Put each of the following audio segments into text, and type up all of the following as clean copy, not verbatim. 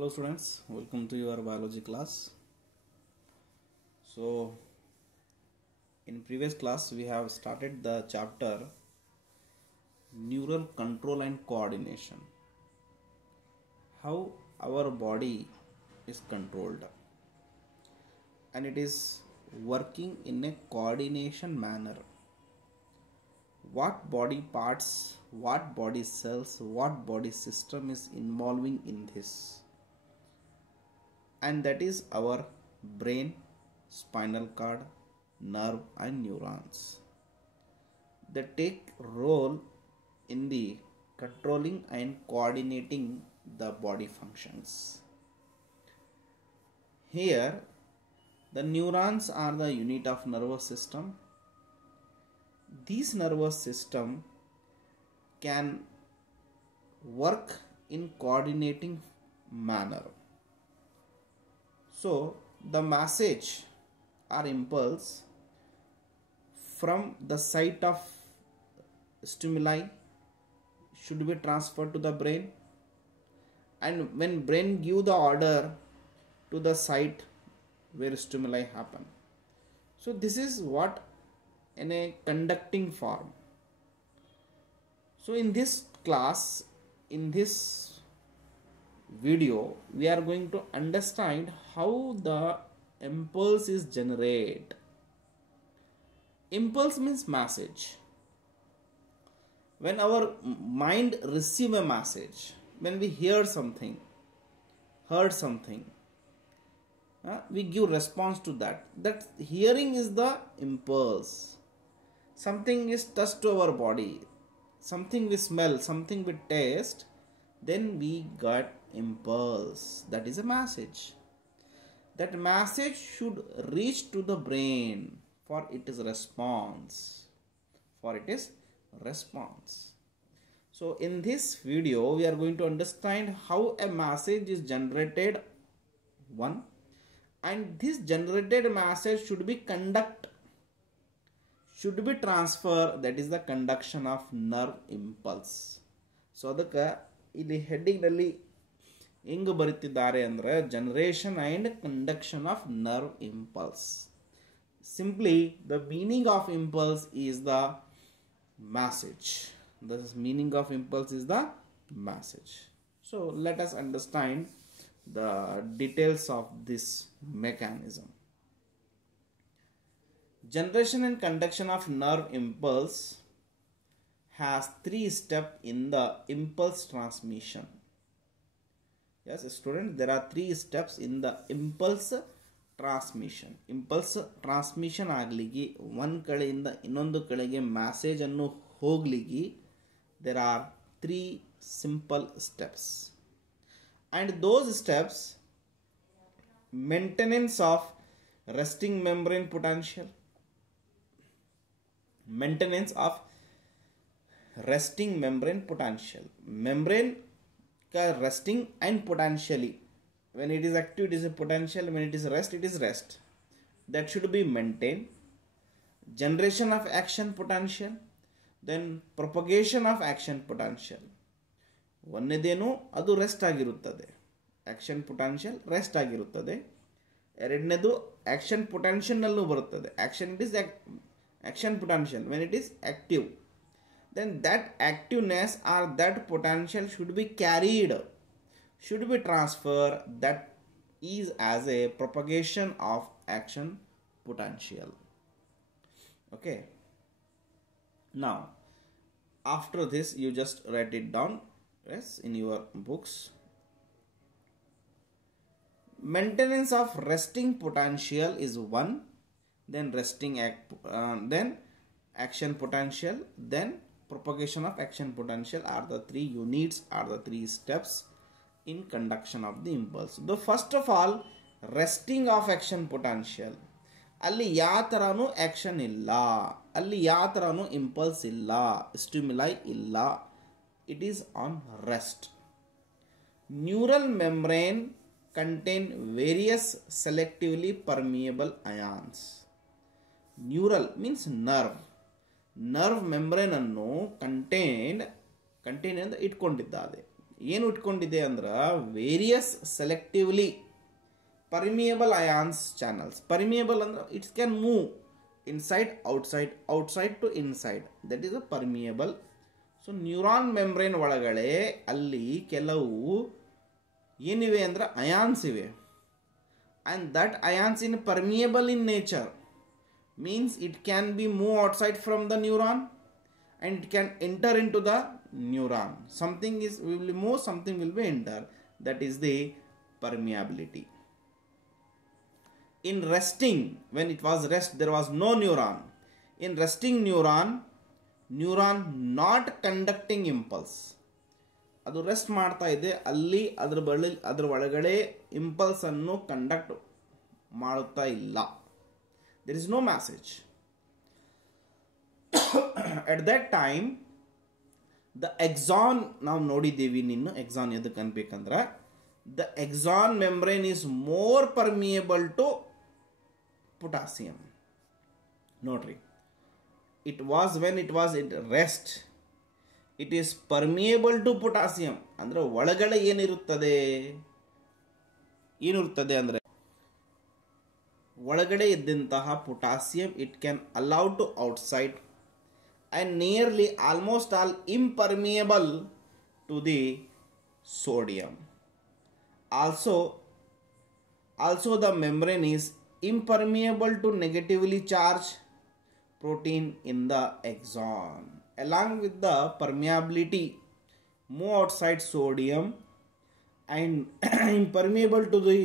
Hello students, welcome to your biology class. So in previous class we have started the chapter neural control and coordination. How our body is controlled and it is working in a coordination manner. What body parts, what body cells, what body system is involving in this, and that is our brain, spinal cord, nerve and neurons. They take role in the controlling and coordinating the body functions. Here the neurons are the unit of nervous system. This nervous system can work in coordinating manner. So the message or impulse from the site of stimuli should be transferred to the brain, and when brain give the order to the site where stimuli happen. So this is what in a conducting form. So in this class, in this video, we are going to understand how the impulse is generated. Impulse means message. When our mind receive a message, when we hear something, heard something, we give response to that. That hearing is the impulse. Something is touched to our body, something we smell, something we taste, then we got impulse. That is a message. That message should reach to the brain for it is response. So in this video we are going to understand how a message is generated, one, and this generated message should be transfer, that is the conduction of nerve impulse. So ಅದಕ್ಕೆ ಇಲ್ಲಿ heading ನಲ್ಲಿ ಹೆಂಗೆ ಬರೀತಿದ್ದಾರೆ ಅಂದ್ರೆ generation and conduction of nerve impulse. Simply the meaning of impulse is the message. The meaning of impulse is the message. So let us understand the details of this mechanism. Generation and conduction of nerve impulse has 3 steps in the impulse transmission. Yes, student, there are 3 steps in the impulse transmission. Impulse transmission ಆಗಲಿಕ್ಕೆ ಒಂದು ಕಡೆಯಿಂದ ಇನ್ನೊಂದು ಕಡೆಗೆ message ಅನ್ನು ಹೋಗಲಿಕ್ಕೆ there are 3 simple steps. And those steps: maintenance of resting membrane potential, maintenance of resting membrane potential, membrane ka resting and potentially, when it is active it is a potential, when it is rest it is rest, that should be maintained. Generation of action potential, then propagation of action potential. ಒಂದನೇದೇನು ಅದು rest ಆಗಿರುತ್ತದೆ, action potential rest ಆಗಿರುತ್ತದೆ. ಎರಡನೇದು action potential ನಲ್ಲೂ ಬರುತ್ತದೆ. Action it is action potential when it is active, then that activeness or that potential should be carried, should be transferred, that is as a propagation of action potential. Okay, now after this you just write it down, yes, in your books. Maintenance of resting potential is 1, then then action potential, then propagation of action potential are the 3 units, are the 3 steps in conduction of the impulse. The first of all, resting of action potential. ಅಲ್ಲಿ ಯಾವ ಥರನೂ action ಇಲ್ಲ, ಅಲ್ಲಿ ಯಾವ ಥರನೂ impulse ಇಲ್ಲ, stimuli ಇಲ್ಲ, it is on rest. Neural membrane contain various selectively permeable ions. Neural means nerve. Nerve membrane ಅನ್ನು contained ಇಟ್ಕೊಂಡಿದ್ದಾರೆ. ಏನು ಇಟ್ಕೊಂಡಿದೆ ಅಂದ್ರೆ various selectively permeable ions channels. Permeable ಅಂದ್ರೆ it can move inside, outside, outside to inside. That is a permeable. So neuron membrane ಒಳಗಡೆ ಅಲ್ಲಿ ಕೆಲವು ಏನಿವೆ ಅಂದ್ರೆ ಅಯಾನ್ಸ್ ಇವೆ. And that ions in permeable in nature means it can be move outside from the neuron and it can enter into the neuron. Something is will be move, something will be enter. That is the permeability. In resting, when it was rest, there was no neuron. In resting neuron not conducting impulse. ಅದು rest ಮಾಡ್ತಾ ಇದೆ, ಅಲ್ಲಿ ಅದರ ಒಳಗಡೆ impulse ಅನ್ನು conduct ಮಾಡುತ್ತಾ ಇಲ್ಲ. There is no message. At that time, the axon, ನಾವು ನೋಡಿದ್ದೀವಿ ನಿನ್ನ axon ಎದಕ್ಕೆ ಅನ್ಬೇಕಂದ್ರೆ the axon membrane is more permeable to potassium. Notary. It was when it was at rest, it is permeable to potassium. ಅಂದ್ರೆ ಒಳಗಡೆ ಏನಿರುತ್ತದೆ ಅಂದ್ರೆ ಒಳಗಡೆ ಇದ್ದಂತಹ potassium it can allow to outside and nearly almost all impermeable to the sodium. Also the membrane is impermeable to negatively charged protein in the axon. Along with the permeability, move outside sodium and impermeable to the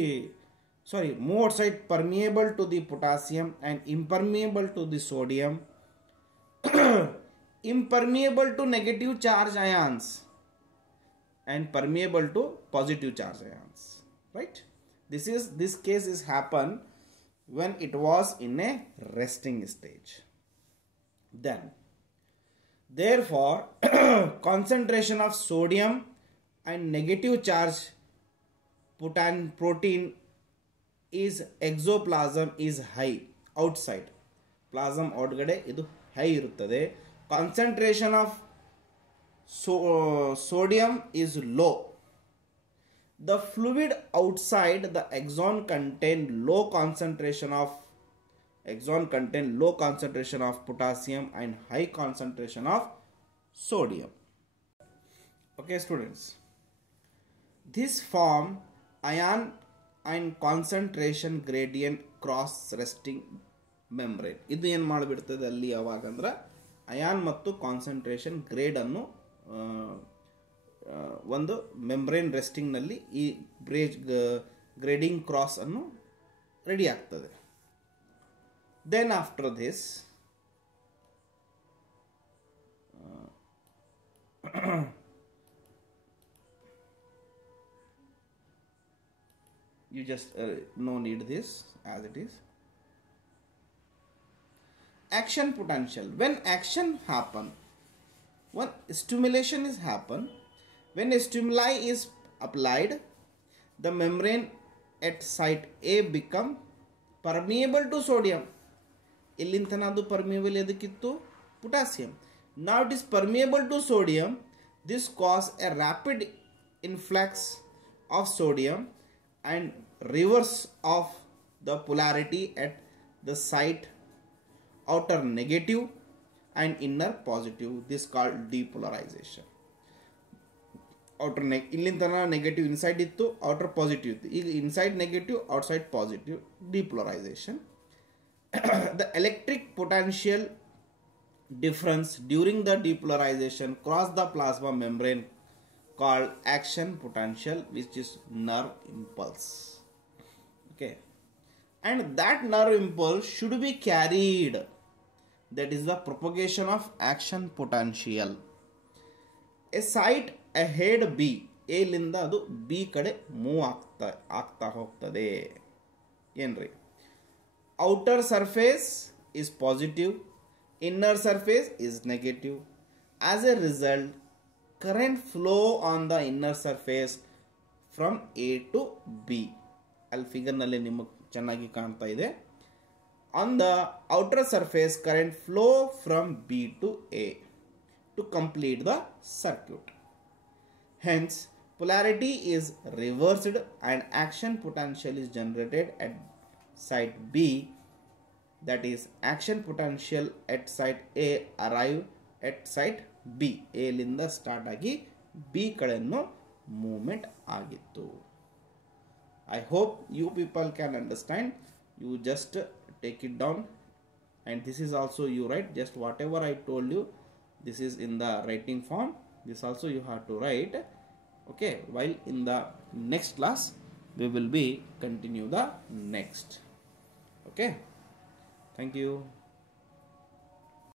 move outside permeable to the potassium and impermeable to the sodium, impermeable to negative charge ions and permeable to positive charge ions. Right? This case is happen when it was in a resting stage. Then therefore concentration of sodium and negative charge protein is exoplasm is high. Outside plasm ಒಳಗಡೆ ಇದು high ಇರುತ್ತದೆ. Concentration of sodium is low. The fluid outside the axon contain low concentration of potassium and high concentration of sodium. Okay students, this form ion and concentration gradient cross resting membrane. ಇದು ಏನು ಮಾಡಿಬಿಡ್ತದೆ ಅಲ್ಲಿ ಯಾವಾಗಂದ್ರೆ ion ಮತ್ತು concentration grade ಅನ್ನು ಒಂದು membrane ರೆಸ್ಟಿಂಗ್ನಲ್ಲಿ ಈ ಗ್ರೇಡಿಂಗ್ ಕ್ರಾಸ್ ಅನ್ನು ರೆಡಿ ಆಗ್ತದೆ. Then after this you just no need this as it is. Action potential. When action happen, when stimulation is happen, when a stimuli is applied, the membrane at site A become permeable to sodium. Illintana adu permeable edukittu potassium. Now it is permeable to sodium. This cause a rapid influx of sodium and reverse of the polarity at the site outer negative and inner positive. This called depolarization. Outer illintana negative inside ittu, outer positive ittu. Inside negative, outside positive. Depolarization. The electric potential difference during the depolarization cross the plasma membrane called action potential, which is nerve impulse. Okay, and that nerve impulse should be carried. That is the propagation of action potential. A site ahead B, A ಲಿಂದ ಅದು B ಕಡೆ move ಆಗ್ತಾ ಹೋಗ್ತದೆ. ಏನ್ರಿ, outer surface is positive, inner surface is negative. As a result, current flow on the inner surface from A to B. ಅಲ್ಲಿ figure ನಲ್ಲಿ ನಿಮಗೆ ಚೆನ್ನಾಗಿ ಕಾಣ್ತಾ ಇದೆ. On the outer surface, current flow from B to A to complete the circuit. Hence, polarity is reversed and action potential is generated at site B. That is, action potential at site A arrive at site B. A ಲಿಂದ start ಆಗಿ B ಕಡೆಯನ್ನು movement ಆಗಿತ್ತು. I hope you people can understand. You just take it down, and this is also you write. Just whatever I told you, this is in the writing form. This also you have to write. Okay, while in the next class we will be continue the next. Okay, thank you.